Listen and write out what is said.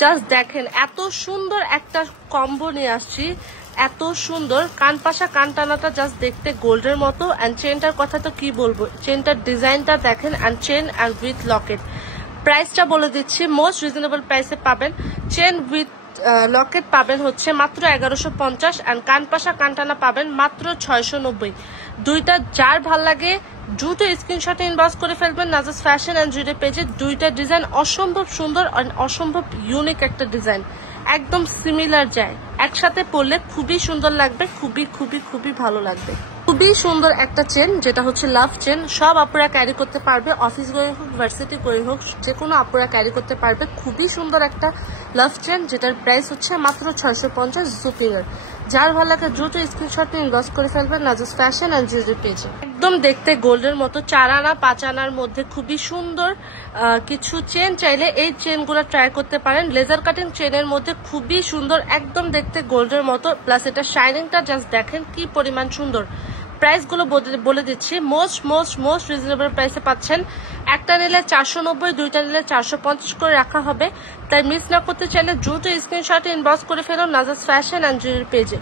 Just দেখেন এত সুন্দর একটা কম্বো নিয়ে আসছি, এত সুন্দর। কান পাশা কান টানাটা জাস্ট দেখতে গোল্ডের মতো। অ্যান্ড চেনটার কথা তো কি বলবো, চেনটার ডিজাইনটা দেখেন। And chain and with Locket. প্রাইসটা বলে দিচ্ছি, মোস্ট রিজনেবল প্রাইসে পাবেন। চেন উইথ লকেট পাবেন হচ্ছে মাত্র 1150। অ্যান্ড কান পাশা কান টানা পাবেন মাত্র 690। দুইটা যার ভাল লাগে দ্রুত স্ক্রিনশটে ইনবক্স করে ফেলবেন নাজাস ফ্যাশন অ্যান্ড জুয়েলারি পেজে। দুইটা ডিজাইন অসম্ভব সুন্দর, অসম্ভব ইউনিক একটা ডিজাইন, একদম সিমিলার যায়। একসাথে পরলে খুবই সুন্দর লাগবে, খুবই খুবই খুবই ভালো লাগবে। খুবই সুন্দর একটা চেন, যেটা হচ্ছে লাভ চেন। সব আপুরা ক্যারি করতে পারবে, অফিস গোয়িং হোক ভার্সিটি গোয়িং হোক, যে কোনো আপুরা ক্যারি করতে পারবে। খুবই সুন্দর একটা লাভ চেন, যেটার প্রাইস হচ্ছে মাত্র 650 জুপিয়ার। যার ভালো লাগে দ্রুত স্ক্রিনশট নিয়ে ইনবক্স করে ফেলবেন নাজাস ফ্যাশন অ্যান্ড জুয়েলারি পেজে। একদম দেখতে গোল্ডের মতো, 4 আনা 5 আনার মধ্যে খুবই সুন্দর কিছু চেন চাইলে এই চেনগুলো ট্রাই করতে পারেন। লেজার কাটিং চেনের মধ্যে খুবই সুন্দর, একদম দেখতে গোল্ডের মতো। প্লাস এটা শাইনিংটা জাস্ট দেখেন কি পরিমাণ সুন্দর। প্রাইসগুলো বলে দিচ্ছি, মোস্ট রিজনেবল প্রাইসে পাচ্ছেন। একটা নিলে 490, দুইটা নিলে 450 করে রাখা হবে। তাই মিস না করতে চাইলে দ্রুত স্ক্রিনশটে ইনবক্স করে ফেলুন নাজাস ফ্যাশন অ্যান্ড জুয়েলারি পেজে।